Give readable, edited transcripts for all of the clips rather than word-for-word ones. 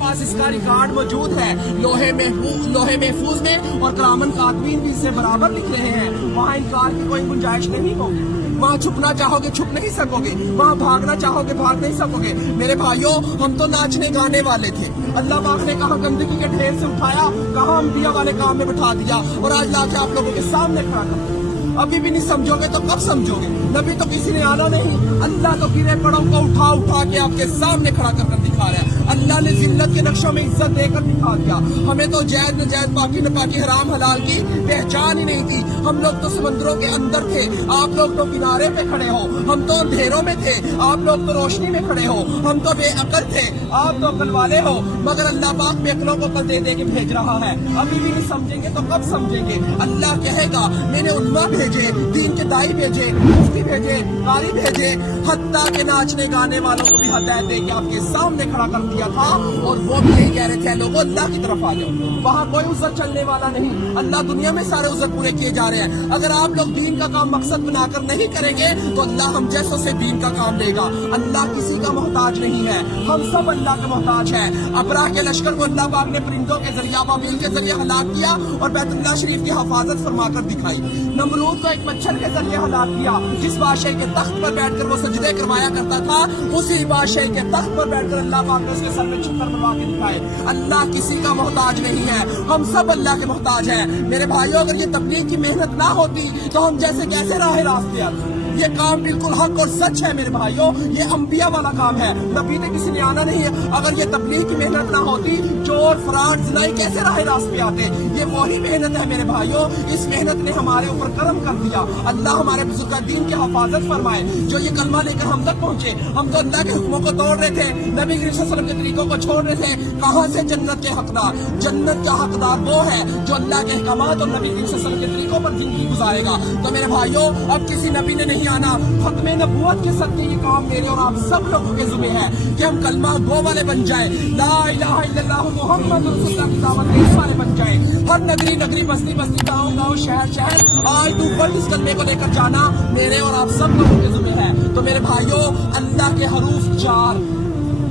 पास इसका रिकॉर्ड मौजूद है लोहे महफूज में, और कलामन कातवीन भी इससे बराबर लिख रहे हैं। वहाँ इनकार की कोई गुंजाइश नहीं होगी। वहाँ छुपना चाहोगे छुप नहीं सकोगे, वहाँ भागना चाहोगे भाग नहीं सकोगे। मेरे भाइयों, हम तो नाचने गाने वाले थे, अल्लाह पाक ने कहा गंदगी के ढेर से उठाया, कहा अंबिया वाले काम में बिठा दिया, और आज लाके आप लोगों के सामने खड़ा कर दिया। अभी भी नहीं समझोगे तो कब समझोगे? नबी तो किसी ने आना नहीं, अल्लाह तो गिरे पड़ों को उठा उठा के आपके सामने खड़ा कर दिखा रहा है। अल्लाह ने जिल्लत के नक्शों में इज्जत देकर दिखा दिया। हमें तो जायज नजायज पाकी न पाकी हराम हलाल की पहचान ही नहीं थी। हम लोग तो समंदरों के अंदर थे, आप लोग तो किनारे पे खड़े हो। हम तो अंधेरों में थे, आप लोग तो रोशनी में खड़े हो। हम तो बेअकल थे, आप तो अकल वाले हो। मगर अल्लाह पाक बेअकलों को अकल दे दे के भेज रहा है। अभी भी नहीं समझेंगे तो कब समझेंगे? अल्लाह कहेगा मैंने उल्मा भेजे, दीन के दाई भेजे, मुफ्ती भेजे, कारी भेजे, हत्ता के नाचने गाने वालों को भी हदायत दे के आपके सामने खड़ा कर दिया था। और वो भी यही कह रहे थे लोगों अल्लाह की तरफ आ जाओ, वहाँ कोई उज़्ज़त चलने वाला नहीं। अल्लाह दुनिया में सारे उज़्ज़त पूरे किए जा रहे हैं। अगर आप लोग दीन का काम मकसद बनाकर नहीं करेंगे तो अल्लाह हम जैसों से दीन का काम लेगा। अल्लाह किसी का मोहताज नहीं है, हम सब अल्लाह के मोहताज है। अबराह के लश्कर को अल्लाह पाक ने परिंदों के जरिए अबाबील के जरिए हलाक किया और बैतुल्लाह शरीफ की हिफाजत फरमाकर दिखाई। नमरूद को एक मच्छर के जरिए हलाक किया। जिस बादशाह के तख्त पर बैठकर वो सजदे करवाया करता था, उसी बादशाह के तख्त पर बैठकर अल्लाह पाक ने उसके सर में छुकर करवा के दिखाए। अल्लाह किसी का मोहताज नहीं है, हम सब अल्लाह के मोहताज हैं। मेरे भाइयों, अगर ये तबलीग की मेहनत ना होती तो हम जैसे कैसे राह रास्ते आते। ये काम बिल्कुल हक और सच है मेरे भाइयों, ये अंबिया वाला काम है, नबी ने किसी ने आना नहीं है। अगर ये तबलीग की मेहनत ना होती, चोर फराड जिनाई कैसे राह रास्ते पे आते? ये वही मेहनत है मेरे भाइयों, इस मेहनत ने हमारे ऊपर करम कर दिया। अल्लाह हमारे बुजुर्ग दीन की हिफाजत फरमाए, जो ये कलमा लेकर हम तक पहुंचे। हम तो अल्लाह के हुक्मों को तोड़ रहे थे, नबी करीम सल्लल्लाहु अलैहि वसल्लम के तरीकों को छोड़ रहे थे। कहाँ से जन्नत के हकदार? जन्नत का हकदार वो है जो अल्लाह के अहकामात और नबी करीम सल्लल्लाहु अलैहि वसल्लम के तरीकों पर जिंदगी गुजारेगा। तो मेरे भाइयों, अब किसी नबी ने नहीं आना, खत्मे नबूवत के सदके ये काम मेरे और आप सब लोगों के ज़िम्मे है कि हम कलमा गो वाले बन जाए, ला इलाहा इल्लल्लाह मुहम्मद रसूलुल्लाह की दावत देने वाले बन जाए। हर नगरी नगरी, बस्ती बस्ती, गाँव गाँव, शहर शहर, आज तू पर इस कलमे को लेकर जाना मेरे और आप सब लोगों के ज़िम्मे है। तो मेरे भाइयों, अल्लाह के हरूफ 4,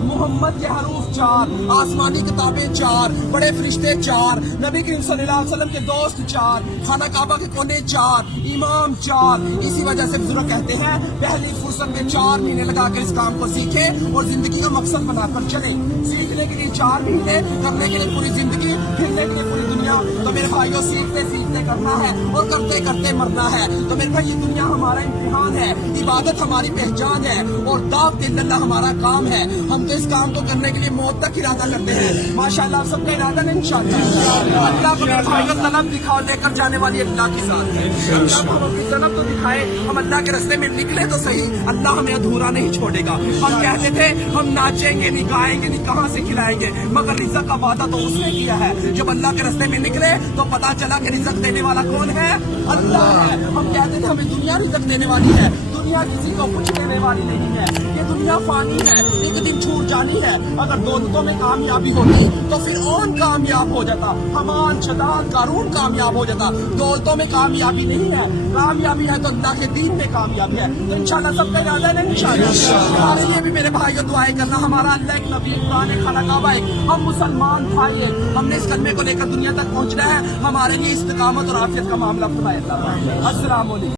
मोहम्मद के हरूफ 4, आसमानी किताबें 4, बड़े फरिश्ते 4, नबी करीम सल्लल्लाहु अलैहि वसल्लम के दोस्त 4, खाना काबा के कोने 4, इमाम 4। इसी वजह से बुजुर्ग कहते हैं पहली फुर्सत में 4 महीने लगाकर इस काम को सीखे और जिंदगी का मकसद बनाकर चले। सीखने के लिए 4 महीने, करने के लिए पूरी जिंदगी, फिरने के लिए पूरी दुनिया। तो मेरे भाइयों, सीखते सीखते करना है और करते करते मरना है। तो मेरे भाई, ये दुनिया हमारा इम्तिहान है, इबादत हमारी पहचान है और दावत इल्लल्लाह हमारा काम है। हम तो इस काम को करने के लिए मौत तक इरादा करते हैं। माशाअल्लाह, आप सबका इरादा नहीं इंशाअल्लाह। अल्लाह को मेरे भाइयों तलब दिखाओ, लेकर जाने वाली अल्लाह की जात है। अल्लाह को हम अपनी तलब तो दिखाए, हम अल्लाह के रास्ते में निकले तो सही, अल्लाह हमें अधूरा नहीं छोड़ेगा। हम कहते थे हम नाचेंगे नहीं, गाएंगे नहीं, कहाँ से खिलाएंगे, मगर रिज़्क़ का वादा तो उसने किया है। जब अल्लाह के रास्ते में निकले तो पता चला कि रिज़्क़ देने वाला कौन है? अल्लाह है। हम कहते थे हमें दुनिया रिज़्क़ देने वाली है, दुनिया किसी को कुछ देने वाली नहीं है। ये दुनिया फानी है, एक दिन छूट जानी है। अगर दौलतों में कामयाबी होती तो फिर और कामयाब हो जाता, हमान शदाद कारून कामयाब हो जाता। दौलतों में कामयाबी नहीं है, कामयाबी है तो अल्लाह के दीन में कामयाबी है। तो इंशाल्लाह सबका इरादा है इंशाल्लाह। हमारे लिए भी मेरे भाइयों दुआएं करना। हमारा अल्लाह एक नबी, कुरान, खाना काबा है, हम मुसलमान भाई हैं, हमने इस कलमे को लेकर दुनिया तक पहुंचना है। हमारे लिए इस्तिकामत और आफियत का मामला फरमाए। अस्सलाम वालेकुम।